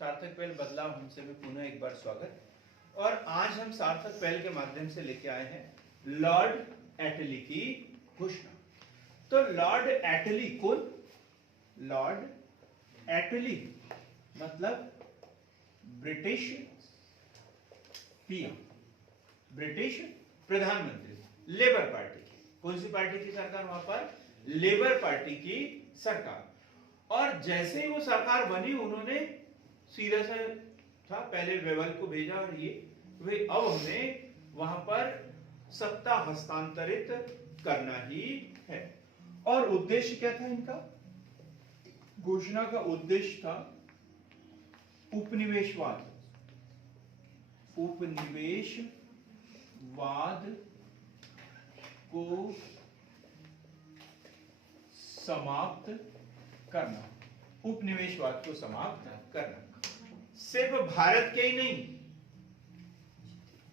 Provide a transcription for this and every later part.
सार्थक पहल बदलाव हमसे में पुनः एक बार स्वागत। और आज हम सार्थक पहल के माध्यम से लेके आए हैं लॉर्ड एटली की घोषणा। तो लॉर्ड एटली कौन? लॉर्ड एटली मतलब ब्रिटिश पीएम, ब्रिटिश प्रधानमंत्री, लेबर पार्टी की। कौन सी पार्टी की सरकार वहां पर? लेबर पार्टी की सरकार। और जैसे ही वो सरकार बनी उन्होंने सीधा सा था, पहले वेवल को भेजा और ये वे अब हमें वहां पर सत्ता हस्तांतरित करना ही है। और उद्देश्य क्या था इनका? घोषणा का उद्देश्य था उपनिवेशवाद, उपनिवेशवाद को समाप्त करना, उपनिवेशवाद को समाप्त करना। सिर्फ भारत के ही नहीं,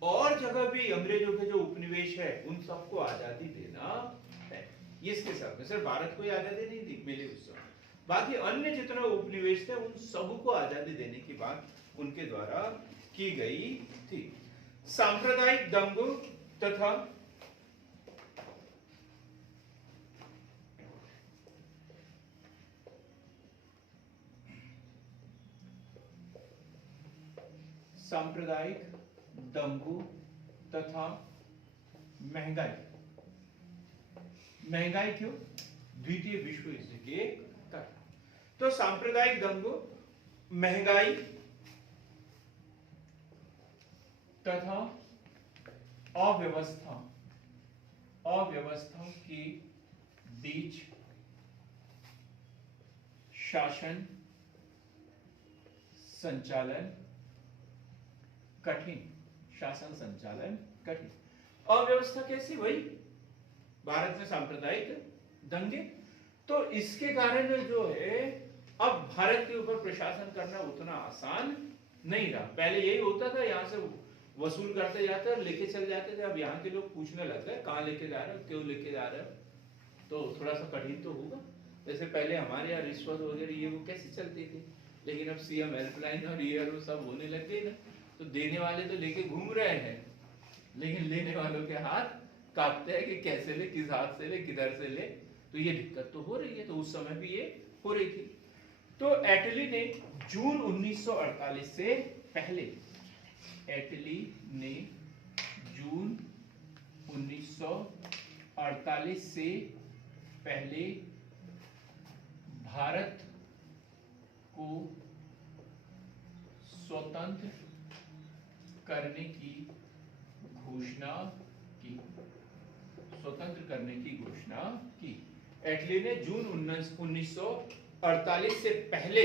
और जगह भी अंग्रेजों के जो उपनिवेश है उन सबको आजादी देना है। ये इसके साथ में सिर्फ भारत को ही आजादी नहीं दी मिली उस समय, बाकी अन्य जितने उपनिवेश थे उन सबको आजादी देने की बात उनके द्वारा की गई थी। सांप्रदायिक दंगों तथा सांप्रदायिक दंगों तथा महंगाई। महंगाई क्यों? द्वितीय विश्व युद्ध के कारण। तो सांप्रदायिक दंगों, महंगाई तथा अव्यवस्था के बीच शासन संचालन कठिन, शासन संचालन कठिन। अव्यवस्था कैसी? वही भारत में सांप्रदायिक दंगे। तो इसके कारण जो है अब भारत के ऊपर प्रशासन करना उतना आसान नहीं रहा। पहले यही होता था, यहां से वसूल करते जाते और लेके चले जाते थे। अब यहाँ के लोग पूछने लग गए कहाँ लेके जा रहे हो, क्यों लेके जा रहे हो, तो थोड़ा सा कठिन तो होगा। जैसे पहले हमारे यहाँ रिश्वत वगैरह ये वो कैसे चलती थी, लेकिन अब सीएम हेल्पलाइन और ये और वो सब होने लग गए ना, तो देने वाले तो लेके घूम रहे हैं, लेकिन लेने वालों के हाथ कांपते हैं कि कैसे ले, किस हाथ से ले, किधर से ले। तो ये दिक्कत तो हो रही है, तो उस समय भी ये हो रही थी। तो एटली ने जून 1948 से पहले, एटली ने जून 1948 से पहले भारत को स्वतंत्र करने की घोषणा की, स्वतंत्र करने की घोषणा की। एटली ने जून 1948 से पहले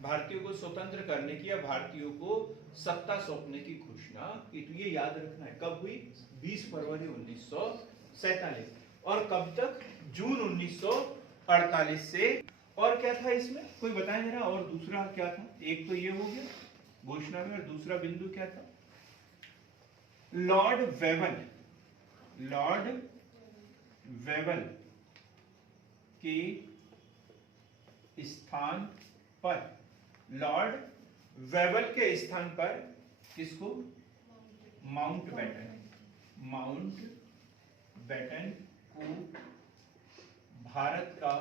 भारतीयों को स्वतंत्र करने की या भारतीयों को सत्ता सौंपने की घोषणा की। तो ये याद रखना है, कब हुई? 20 फरवरी 1947। और कब तक? जून 1948 से। और क्या था इसमें, कोई बताए जरा? और दूसरा क्या था? एक तो ये हो गया घोषणा में, और दूसरा बिंदु क्या था? लॉर्ड वेवल के स्थान पर, लॉर्ड वेवल के स्थान पर किसको? माउंटबेटन को भारत का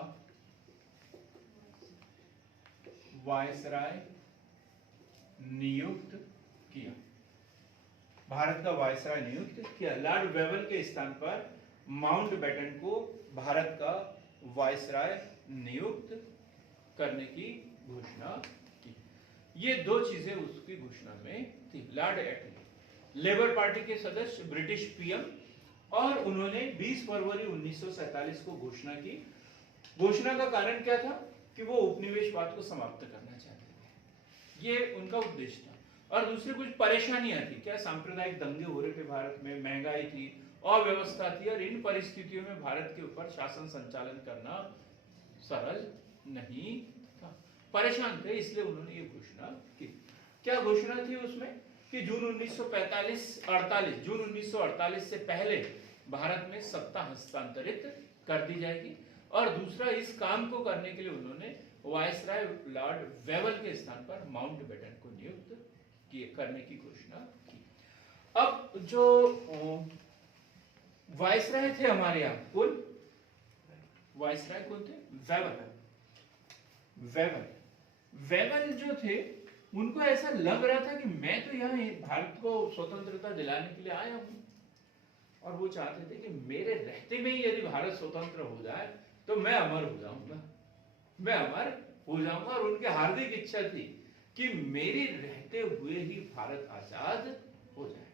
वायसराय नियुक्त किया। भारत का वायसराय नियुक्त किया। लॉर्ड वेवल के स्थान पर माउंटबेटन को भारत का वायसराय नियुक्त करने की घोषणा की। ये दो चीजें उसकी घोषणा में थी। लॉर्ड एटली लेबर पार्टी के सदस्य, ब्रिटिश पीएम, और उन्होंने 20 फरवरी 1947 को घोषणा की। घोषणा का कारण क्या था? कि वो उपनिवेशवाद को समाप्त करना चाहते थे, ये उनका उद्देश्य था। और दूसरी कुछ परेशानियां थी। क्या? सांप्रदायिक दंगे हो रहे थे भारत में, महंगाई थी, अव्यवस्था थी, और इन परिस्थितियों में भारत के ऊपर शासन संचालन करना सरल नहीं था। परेशान थे, इसलिए उन्होंने ये घोषणा की। क्या घोषणा थी उसमें? कि जून 1948 से पहले भारत में सत्ता हस्तांतरित कर दी जाएगी। और दूसरा, इस काम को करने के लिए उन्होंने वायसराय लॉर्ड वेवल के स्थान पर माउंटबेटन को नियुक्त करने की घोषणा की। अब जो वायसराय थे हमारे यहाँ कुल वायसराय कौन थे? वेवल वेवल जो थे उनको ऐसा लग रहा था कि मैं तो यहाँ भारत को स्वतंत्रता दिलाने के लिए आया हूँ, और वो चाहते थे कि मेरे रहते में ही यदि भारत स्वतंत्र हो जाए तो मैं अमर हो जाऊंगा, मैं अमर हो जाऊंगा। और उनकी हार्दिक इच्छा थी कि मेरे रहते हुए ही भारत आजाद हो जाए,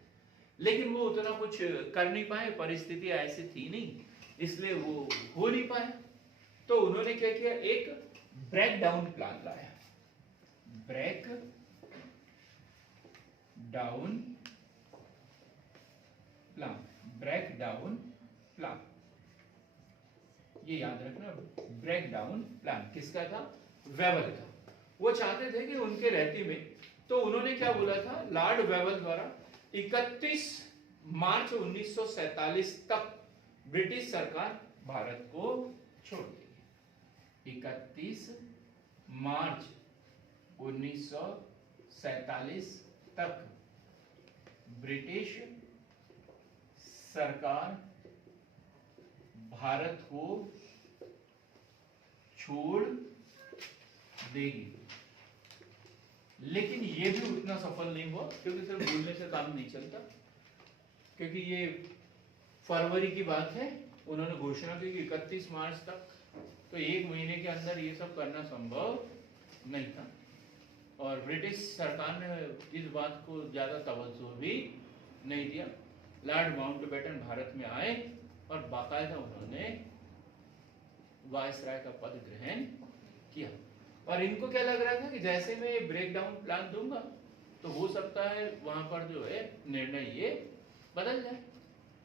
लेकिन वो उतना कुछ कर नहीं पाए, परिस्थिति ऐसी थी नहीं, इसलिए वो हो नहीं पाया। तो उन्होंने क्या किया, एक ब्रेक डाउन प्लान लाया। Break down plan, break down plan, ये याद रखना। ब्रेक डाउन प्लान किसका था? वेवल का। वो चाहते थे कि उनके रहते में, तो उन्होंने क्या बोला था, लॉर्ड वेवल द्वारा 31 मार्च 1947 तक ब्रिटिश सरकार भारत को छोड़ देगी। 31 मार्च 1947 तक ब्रिटिश सरकार भारत को छोड़ देगी। लेकिन ये भी उतना सफल नहीं हुआ, क्योंकि सिर्फ बोलने से काम नहीं चलता, क्योंकि ये फरवरी की बात है, उन्होंने घोषणा की कि 31 मार्च तक, तो एक महीने के अंदर ये सब करना संभव नहीं था। और ब्रिटिश सरकार ने इस बात को ज्यादा तवज्जो भी नहीं दिया। लॉर्ड माउंटबेटन भारत में आए और बाकायदा उन्होंने वायसराय का पद ग्रहण किया। और इनको क्या लग रहा था कि जैसे मैं ये ब्रेक डाउन प्लान दूंगा तो हो सकता है वहां पर जो है निर्णय ये बदल जाए,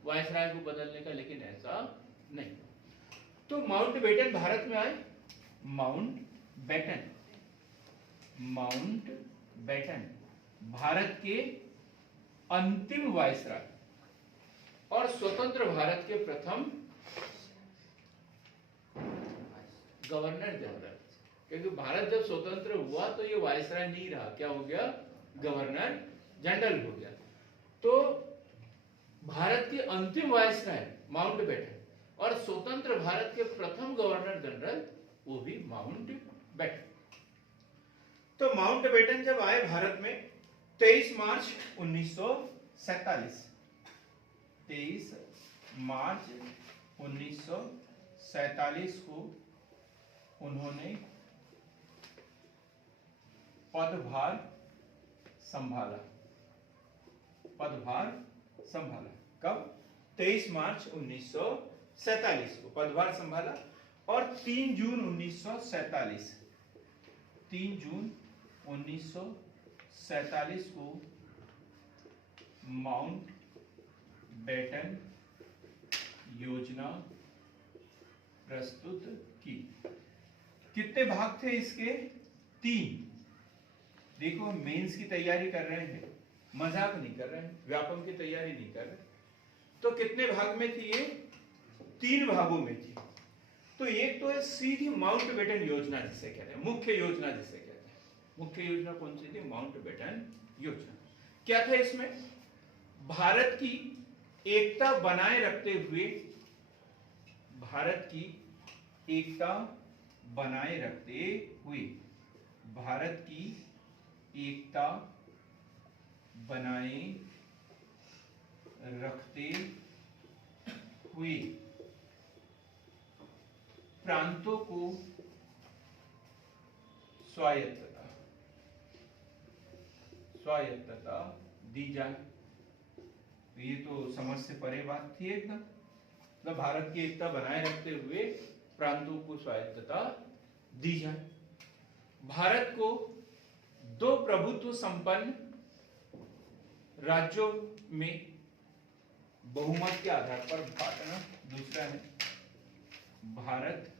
वायसराय को बदलने का, लेकिन ऐसा नहीं। तो माउंटबेटन भारत में आए। माउंटबेटन भारत के अंतिम वायसराय और स्वतंत्र भारत के प्रथम गवर्नर जनरल, क्योंकि भारत जब स्वतंत्र हुआ तो ये वायसराय नहीं रहा, क्या हो गया, गवर्नर जनरल हो गया। तो भारत के अंतिम वायसराय माउंटबेटन और स्वतंत्र भारत के प्रथम गवर्नर जनरल वो भी माउंटबेटन। तो माउंटबेटन जब आए भारत में 23 मार्च 1947, 23 मार्च 1947 को उन्होंने पदभार संभाला। कब? 23 मार्च 1947 को पदभार संभाला। और 3 जून 1947 को माउंटबेटन योजना प्रस्तुत की। कितने भाग थे इसके? 3। देखो, हम मेंस की तैयारी कर रहे हैं, मजाक नहीं कर रहे हैं, व्यापम की तैयारी नहीं कर रहे। तो कितने भाग में थी ये? 3 भागों में थी। तो एक तो है सीधी माउंटबेटन योजना जिसे कहते हैं, मुख्य योजना जिसे कहते हैं। मुख्य योजना कौन सी थी? माउंटबेटन योजना। क्या था इसमें? भारत की एकता बनाए रखते हुए, भारत की एकता बनाए रखते हुए, भारत की एकता बनाए रखते हुए प्रांतों को स्वायत्तता दी जाए। तो ये तो समझ से परे बात थी एकदम। मतलब भारत की एकता बनाए रखते हुए प्रांतों को स्वायत्तता दी जाए। भारत को 2 प्रभुत्व संपन्न राज्यों में बहुमत के आधार पर बांटना। दूसरा है भारत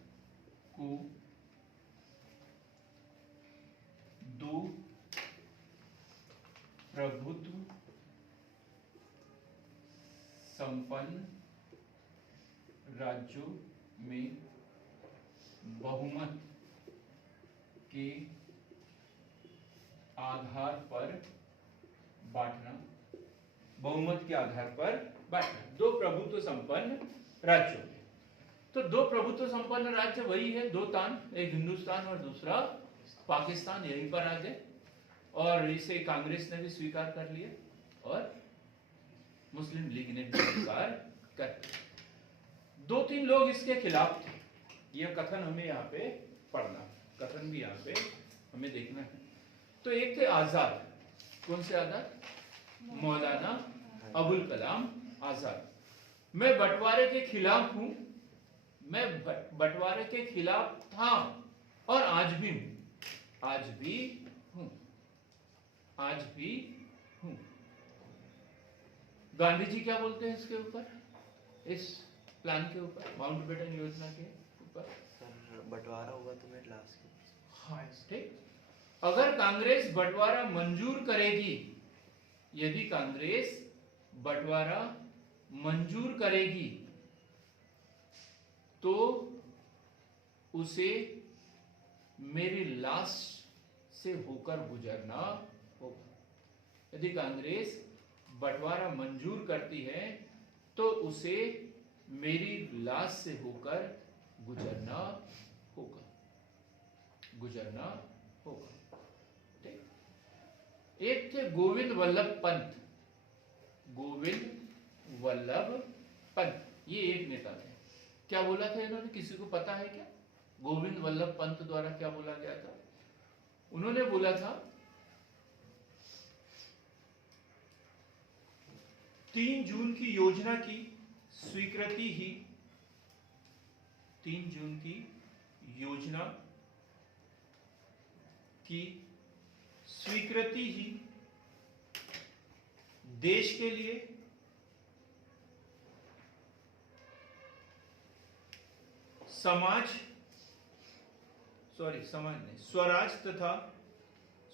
को 2 प्रभुत्व संपन्न राज्यों में बहुमत के आधार पर बांटना, बहुमत के आधार पर बांटना, दो प्रभुत्व संपन्न राज्यों में। तो दो प्रभुत्व संपन्न राज्य वही है, दो तान, एक हिंदुस्तान और दूसरा पाकिस्तान, यहीं पर आ गए और इसे कांग्रेस ने भी स्वीकार कर लिया और मुस्लिम लीग ने भी स्वीकार कर लिया। दो तीन लोग इसके खिलाफ थे, यह कथन हमें यहाँ पे पढ़ना, कथन भी यहाँ पे हमें देखना है। तो एक थे आजाद, कौन से आजाद? मौलाना अबुल कलाम आजाद। मैं बंटवारे के खिलाफ हूं, मैं बंटवारे के खिलाफ था और आज भी हूं, आज भी हूं, आज भी हूं। गांधी जी क्या बोलते हैं इसके ऊपर, इस प्लान के ऊपर, माउंटबेटन योजना के ऊपर? सर बंटवारा होगा तो मैं लास्ट के, हाँ ठीक। अगर कांग्रेस बंटवारा मंजूर करेगी, यदि कांग्रेस बंटवारा मंजूर करेगी तो उसे मेरी लाश से होकर गुजरना होगा। यदि कांग्रेस बंटवारा मंजूर करती है तो उसे मेरी लाश से होकर गुजरना होगा, गुजरना होगा। ठीक। एक थे गोविंद वल्लभ पंत, गोविंद वल्लभ पंत, ये एक नेता थे। क्या बोला था इन्होंने, किसी को पता है क्या? गोविंद वल्लभ पंत द्वारा क्या बोला गया था? उन्होंने बोला था 3 जून की योजना की स्वीकृति ही, 3 जून की योजना की स्वीकृति ही देश के लिए स्वराज तथा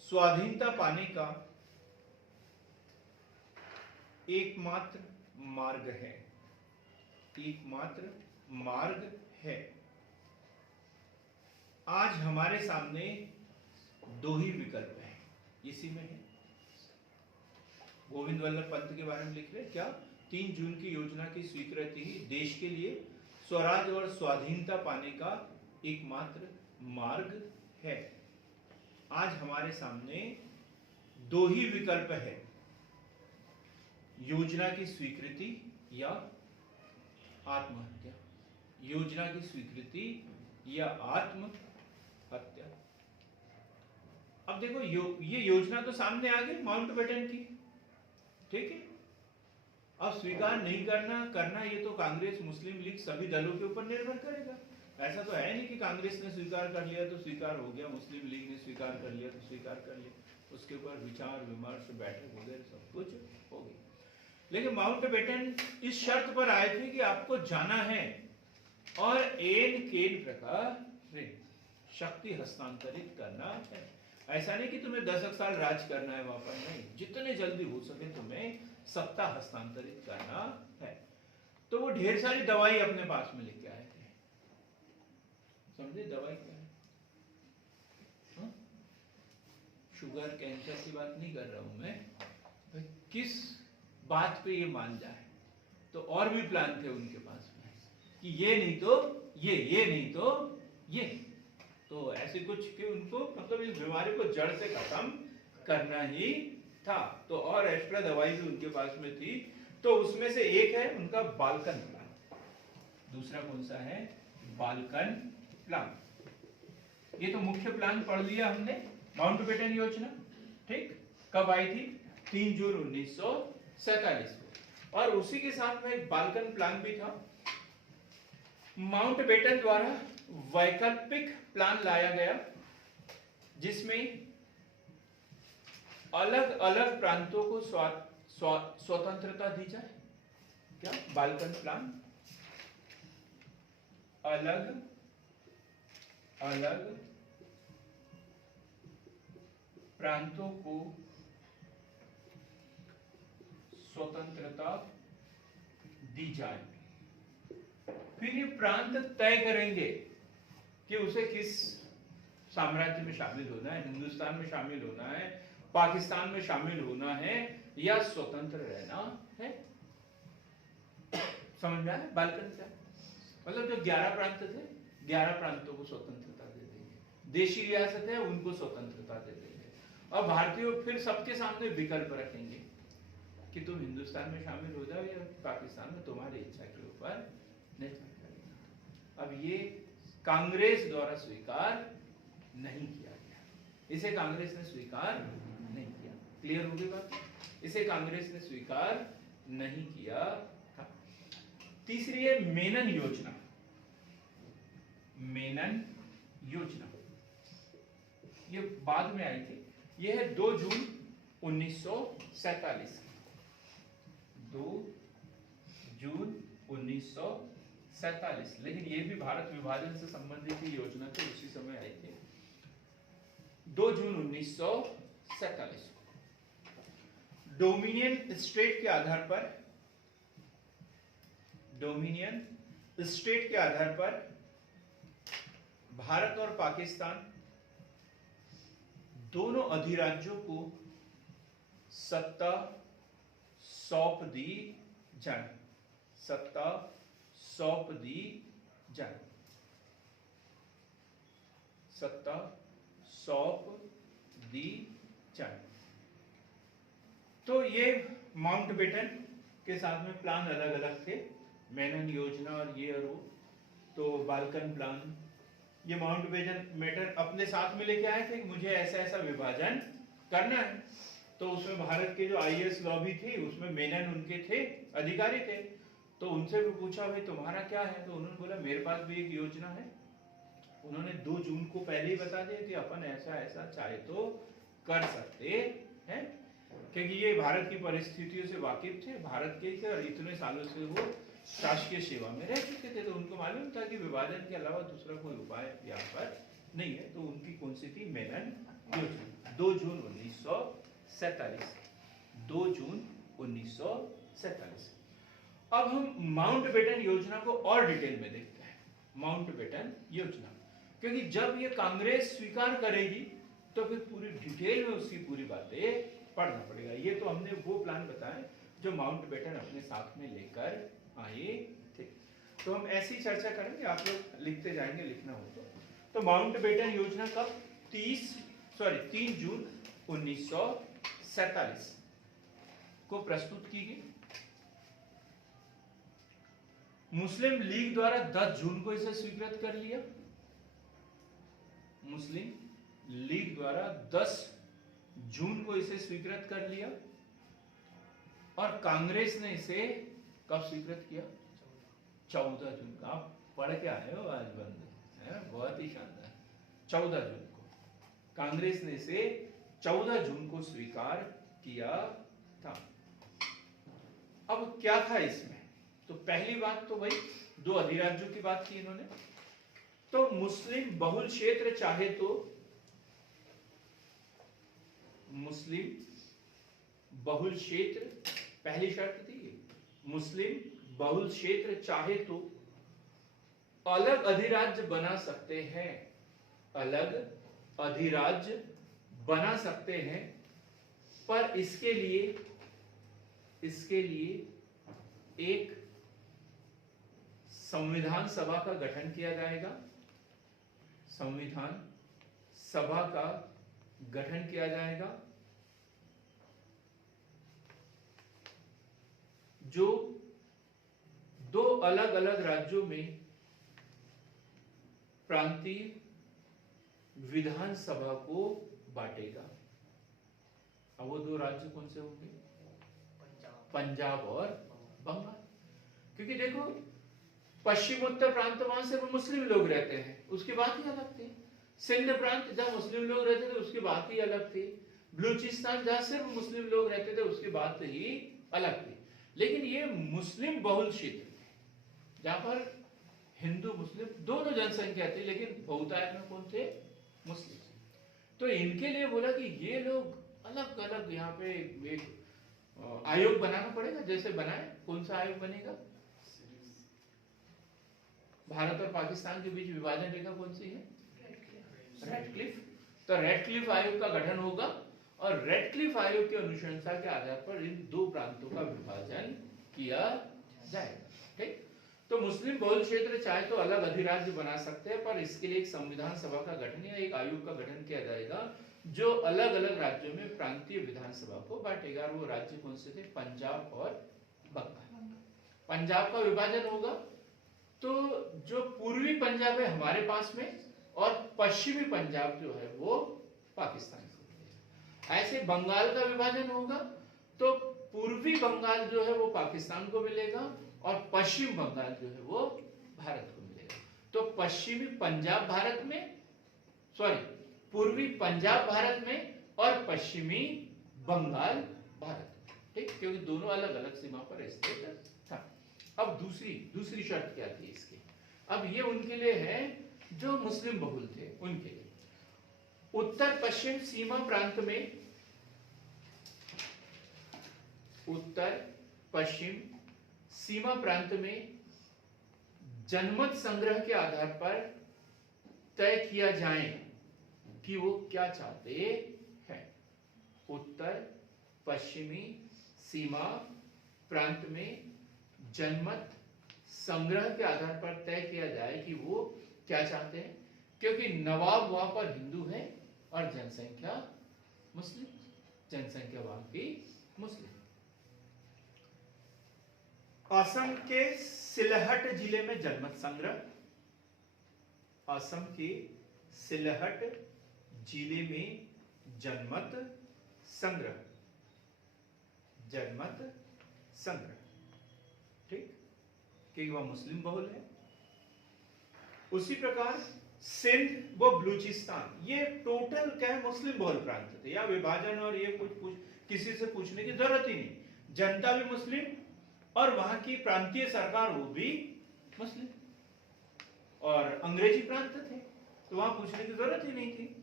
स्वाधीनता पाने का एकमात्र मार्ग है, एकमात्र मार्ग है। आज हमारे सामने दो ही विकल्प हैं, इसी में है। गोविंद वल्लभ पंत के बारे में लिख रहे हैं क्या? 3 जून की योजना की स्वीकृति ही देश के लिए स्वराज और स्वाधीनता पाने का एकमात्र मार्ग है। आज हमारे सामने दो ही विकल्प है, योजना की स्वीकृति या आत्महत्या, योजना की स्वीकृति या आत्महत्या। अब देखो ये योजना तो सामने आ गई माउंटबेटन की, ठीक है। अब स्वीकार नहीं करना ये तो कांग्रेस, मुस्लिम लीग, सभी दलों के ऊपर निर्भर करेगा। ऐसा तो है नहीं कि कांग्रेस ने स्वीकार कर लिया तो स्वीकार हो गया, मुस्लिम लीग ने स्वीकार कर लिया तो स्वीकार कर लिया। उसके ऊपर विचार विमर्श, बैठक वगैरह सब कुछ होगी। लेकिन माउंटबेटन इस शर्त पर आए थे कि आपको जाना है और एन केन प्रकार शक्ति हस्तांतरित करना है। ऐसा नहीं कि तुम्हें 10 साल राज करना है वहां पर, नहीं, जितने जल्दी हो सके तुम्हें सत्ता हस्तांतरित करना है। तो वो ढेर सारी दवाई अपने पास में लेके आए थे। समझे दवाई क्या है? हा? शुगर, कैंसर की बात नहीं कर रहा हूं मैं, किस बात पे ये मान जाए। तो और भी प्लान थे उनके पास में कि ये नहीं तो ये नहीं तो ये, तो ऐसे कुछ कि उनको मतलब इस बीमारी को जड़ से खत्म करना ही था। तो और एक्स्ट्रा दवाई भी उनके पास में थी। तो उसमें से एक है उनका बाल्कन प्लान, दूसरा कौन सा है? Balkan plan. ये तो मुख्य प्लान पढ़ लिया हमने, माउंटबेटन योजना, ठीक। कब आई थी? 3 जून 1947 को। और उसी के साथ में एक बाल्कन प्लान भी था। माउंटबेटन द्वारा वैकल्पिक प्लान लाया गया जिसमें अलग अलग प्रांतों को स्वतंत्रता दी जाए। क्या? बाल्कन प्लान, अलग अलग प्रांतों को स्वतंत्रता दी जाए। फिर ये प्रांत तय करेंगे कि उसे किस साम्राज्य में शामिल होना है, हिंदुस्तान में शामिल होना है, पाकिस्तान में शामिल होना है, या स्वतंत्र रहना है। समझ में आया? बाल्कन क्या मतलब जो 11 प्रांत थे, 11 प्रांतों को स्वतंत्रता दे देंगे, देशी रियासत है उनको स्वतंत्रता दे देंगे, और भारतीयों फिर सबके सामने विकल्प रखेंगे कि तुम हिंदुस्तान में शामिल हो जाओ या पाकिस्तान में, तुम्हारी इच्छा के ऊपर निर्भर करेगा। अब ये कांग्रेस द्वारा स्वीकार नहीं किया गया, इसे कांग्रेस ने स्वीकार नहीं किया। क्लियर हो गई बात? इसे कांग्रेस ने स्वीकार नहीं किया था। तीसरी है मेनन योजना। मेनन योजना ये बाद में आई थी, यह है 2 जून 1947 की, 2 जून 1947, लेकिन ये भी भारत विभाजन से संबंधित ही योजना थी, उसी समय आई थी 2 जून 1947। डोमिनियन स्टेट के आधार पर, डोमिनियन स्टेट के आधार पर भारत और पाकिस्तान दोनों अधिराज्यों को सत्ता सौंप दी जाए, सत्ता सौंप दी जाए, सत्ता सौंप दी जाए। तो ये माउंटबेटन के साथ में प्लान अलग अलग थे, मेनन योजना और ये और वो, तो बाल्कन प्लान, ये माउंटबेटन मैटर अपने साथ में लेके आए थे कि मुझे ऐसा ऐसा विभाजन करना है। तो उसमें भारत के जो आईएएस लॉबी थी उसमें मेनन उनके थे, अधिकारी थे, तो उनसे भी पूछा भाई तुम्हारा क्या है, तो उन्होंने बोला मेरे पास भी एक योजना है। उन्होंने 2 जून को पहले ही बता दिया कि अपन ऐसा ऐसा चाहे तो कर सकते हैं, क्योंकि ये भारत की परिस्थितियों से वाकिफ थे, भारत के थे और इतने सालों से वो शासकीय सेवा में रह चुके थे, तो उनको मालूम था कि विभाजन के अलावा दूसरा कोई उपाय यहाँ पर नहीं है। तो उनकी कौन सी थी? मेनन योजना, 2 जून 1947, 2 जून 1947। अब हम माउंटबेटन योजना को और डिटेल में देखते हैं। माउंटबेटन योजना, क्योंकि जब ये कांग्रेस स्वीकार करेगी तो फिर पूरी डिटेल में उसकी पूरी बातें पढ़ना पड़ेगा। ये तो हमने वो प्लान बताए जो माउंटबेटन अपने साथ में लेकर आए थे। तो हम ऐसी चर्चा करेंगे, आप लोग लिखते जाएंगे, लिखना हो तो माउंटबेटन योजना कब? 3 जून 1947 को प्रस्तुत की गई। मुस्लिम लीग द्वारा 10 जून को इसे स्वीकृत कर लिया। मुस्लिम लीग द्वारा 10 जून को इसे स्वीकृत कर लिया, और कांग्रेस ने इसे कब स्वीकृत किया? 14 जून का। आप पढ़ के आए हो आज बंद है, बहुत ही शानदार। 14 जून को कांग्रेस ने इसे 14 जून को स्वीकार किया था। अब क्या था इसमें? तो पहली बात तो भाई 2 अधिराज्यों की बात की इन्होंने। तो मुस्लिम बहुल क्षेत्र चाहे तो, मुस्लिम बहुल क्षेत्र पहली शर्त थी, मुस्लिम बहुल क्षेत्र चाहे तो अलग अधिराज्य बना सकते हैं, अलग अधिराज्य बना सकते हैं, पर इसके लिए एक संविधान सभा का गठन किया जाएगा, संविधान सभा का गठन किया जाएगा, जो 2 अलग अलग राज्यों में प्रांतीय विधानसभा को बांटेगा। अब वो 2 राज्य कौन से होंगे? पंजाब और बंगाल। क्योंकि देखो पश्चिमोत्तर प्रांत वहां सिर्फ मुस्लिम लोग रहते हैं, उसकी बात ही अलग थी। सिंध प्रांत जहां मुस्लिम लोग रहते थे उसकी बात ही अलग थी। बलूचिस्तान जहां सिर्फ मुस्लिम लोग रहते थे उसकी बात ही अलग थी। लेकिन ये मुस्लिम बहुल क्षेत्र जहां पर हिंदू मुस्लिम दोनों जनसंख्या थी, लेकिन बहुतायत में कौन थे? मुस्लिम। तो इनके लिए बोला कि ये लोग अलग अलग यहाँ पे एक आयोग बनाना पड़ेगा। जैसे बनाए, कौन सा आयोग बनेगा? भारत और पाकिस्तान के बीच विभाजन रेखा कौन सी है? रेडक्लिफ। तो रेडक्लिफ आयोग का गठन होगा और रेडक्लिफ आयोग की अनुशंसा के आधार पर इन दो प्रांतों का विभाजन किया जाएगा। ठीक, तो मुस्लिम बहुल क्षेत्र चाहे तो अलग अधिराज्य बना सकते हैं, पर इसके लिए एक संविधान सभा का गठन या एक आयोग का गठन किया जाएगा जो अलग अलग राज्यों में प्रांतीय विधानसभा को बांटेगा। और वो राज्य कौन से थे? पंजाब और बंगाल। पंजाब का विभाजन होगा तो जो पूर्वी पंजाब है हमारे पास में और पश्चिमी पंजाब जो है वो पाकिस्तान को। ऐसे बंगाल का विभाजन होगा तो पूर्वी बंगाल जो है वो पाकिस्तान को मिलेगा और पश्चिम बंगाल जो है वो भारत को मिलेगा। तो पश्चिमी पंजाब भारत में, सॉरी, पूर्वी पंजाब भारत में और पश्चिमी बंगाल भारत में। ठीक, क्योंकि दोनों अलग अलग सीमा पर स्थित था। अब दूसरी शर्त क्या थी इसकी? अब ये उनके लिए है जो मुस्लिम बहुल थे, उनके लिए उत्तर पश्चिम सीमा प्रांत में, उत्तर पश्चिम सीमा प्रांत में जनमत संग्रह के आधार पर तय किया जाए कि वो क्या चाहते हैं। उत्तर पश्चिमी सीमा प्रांत में जनमत संग्रह के आधार पर तय किया जाए कि वो क्या चाहते हैं, क्योंकि नवाब वहां पर हिंदू है और जनसंख्या मुस्लिम, जनसंख्या वहां की मुस्लिम। असम के सिलहट जिले में जनमत संग्रह, असम के सिलहट जिले में जनमत संग्रह, जनमत संग्रह। ठीक, क्योंकि वह मुस्लिम बहुल है। उसी प्रकार सिंध व बलूचिस्तान, ये टोटल क्या है? मुस्लिम बहुल प्रांत थे। या विभाजन और ये कुछ किसी से पूछने की जरूरत ही नहीं। जनता भी मुस्लिम और वहां की प्रांतीय सरकार वो भी मुस्लिम और अंग्रेजी प्रांत थे, तो वहां पूछने की जरूरत ही नहीं थी।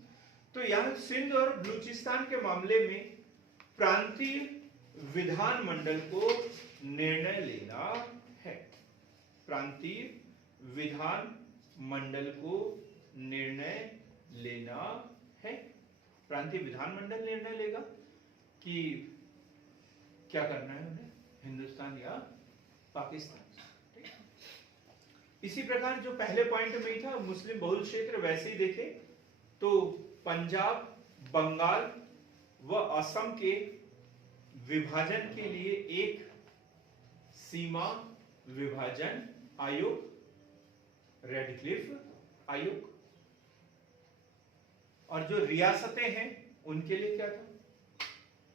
तो यहां सिंध और बलूचिस्तान के मामले में प्रांतीय विधान मंडल को निर्णय लेना है। प्रांतीय विधान मंडल को निर्णय लेना है। प्रांतीय विधान मंडल निर्णय लेगा कि क्या करना है उन्हें, हिंदुस्तान या पाकिस्तान। इसी प्रकार जो पहले पॉइंट में ही था मुस्लिम बहुल क्षेत्र, वैसे ही देखे तो पंजाब, बंगाल व असम के विभाजन के लिए एक सीमा विभाजन आयोग, रेडक्लिफ आयोग, और जो रियासतें हैं उनके लिए क्या था?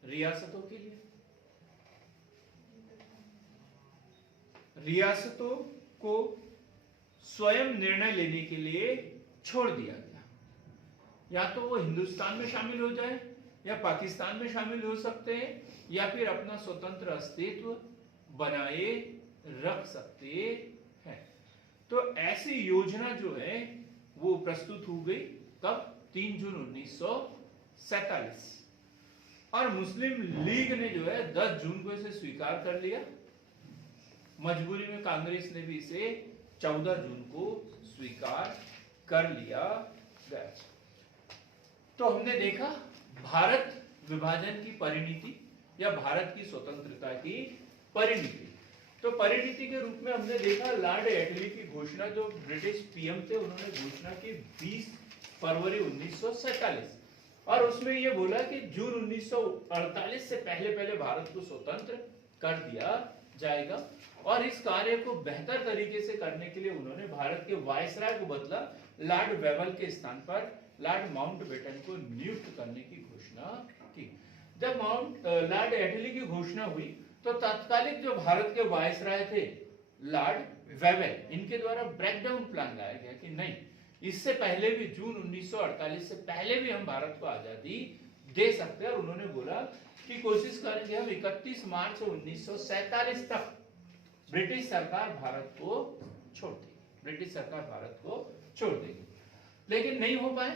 रियासतों के लिए, रियासतों को स्वयं निर्णय लेने के लिए छोड़ दिया गया। या तो वो हिंदुस्तान में शामिल हो जाए या पाकिस्तान में शामिल हो सकते हैं या फिर अपना स्वतंत्र अस्तित्व बनाए रख सकते हैं। तो ऐसी योजना जो है वो प्रस्तुत हो गई कब? 3 जून 1947। और मुस्लिम लीग ने जो है 10 जून को इसे स्वीकार कर लिया। मजबूरी में कांग्रेस ने भी इसे 14 जून को स्वीकार कर लिया गया। तो हमने देखा भारत विभाजन की परिणति या भारत की स्वतंत्रता की परिणति। तो परिणति के रूप में हमने देखा लॉर्ड एटली की घोषणा, जो ब्रिटिश पीएम थे, उन्होंने घोषणा की 20 फरवरी 1947 और उसमें यह बोला कि जून 1948 से पहले भारत को स्वतंत्र कर दिया जाएगा। और इस कार्य को बेहतर तरीके से करने के लिए उन्होंने भारत के वायसराय को बदला, लॉर्ड वेवल के स्थान पर लॉर्ड माउंटबेटन को नियुक्त करने की घोषणा की। जब लॉर्ड एटली की घोषणा हुई तो तत्कालिक जो भारत के वायसराय थे लॉर्ड वेवल, इनके द्वारा ब्रेकडाउन प्लान लाया गया कि नहीं, इससे पहले भी जून 1948 से पहले भी हम भारत को आजादी दे सकते हैं। और उन्होंने बोला कि कोशिश करेंगे हम 31 मार्च 1947 तक ब्रिटिश सरकार भारत को छोड़ देगी, ब्रिटिश सरकार भारत को छोड़ देगी। लेकिन नहीं हो पाया।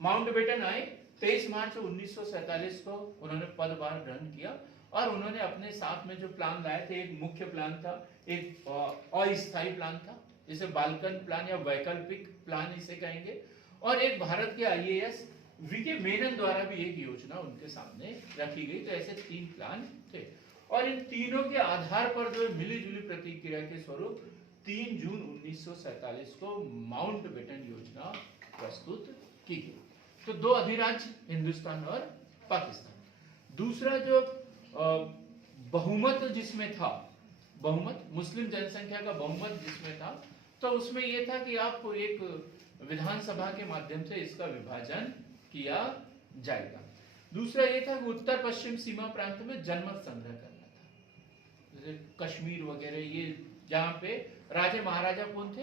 माउंटबेटन आए 23 मार्च 1947 को, उन्होंने पदभार ग्रहण किया और उन्होंने अपने साथ में जो प्लान लाए थे, एक मुख्य प्लान था, एक अस्थायी प्लान था, जिसे बाल्कन प्लान या वैकल्पिक प्लान इसे कहेंगे, और एक भारत के आईएएस वीके मेनन द्वारा भी एक योजना उनके सामने रखी गई। तो ऐसे 3 प्लान थे और इन तीनों के आधार पर जो मिली जुली प्रतिक्रिया के स्वरूप 3 जून 1947 को माउंटबेटन योजना प्रस्तुत की गई। तो 2 अधिराज्य हिंदुस्तान और पाकिस्तान। दूसरा जो बहुमत जिसमें था, बहुमत मुस्लिम जनसंख्या का बहुमत जिसमें था, तो उसमें यह था कि आप एक विधानसभा के माध्यम से इसका विभाजन किया जाएगा। दूसरा यह था कि उत्तर पश्चिम सीमा प्रांत में जनमत संग्रह करना था, जैसे कश्मीर वगैरह, ये जहां पे राजे महाराजा कौन थे,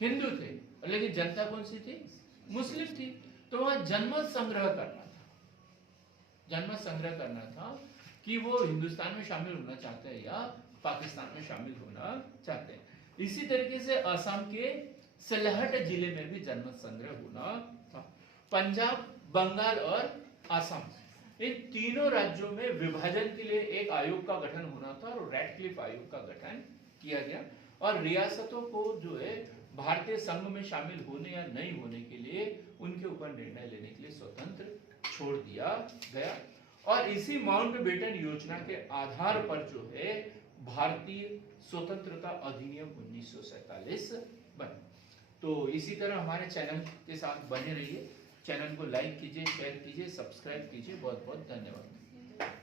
हिंदू थे, लेकिन जनता कौन सी थी, मुस्लिम थी। तो वहां जनमत संग्रह करना था, जनमत संग्रह करना था कि वो हिंदुस्तान में शामिल होना चाहते हैं या पाकिस्तान में शामिल होना चाहते हैं। इसी तरीके से असम के सिलहट जिले में भी जनमत संग्रह होना था। पंजाब, बंगाल और असम, इन तीनों राज्यों में विभाजन के लिए एक आयोग का गठन होना था और रैडक्लिफ आयोग का गठन किया गया और रियासतों को जो है भारतीय संघ में शामिल होने या नहीं होने के लिए उनके ऊपर निर्णय लेने के लिए स्वतंत्र छोड़ दिया गया। और इसी माउंटबेटन योजना के आधार पर जो है भारतीय स्वतंत्रता अधिनियम 1947 बना। तो इसी तरह हमारे चैनल के साथ बने रहिए, चैनल को लाइक कीजिए, शेयर कीजिए, सब्सक्राइब कीजिए। बहुत बहुत धन्यवाद।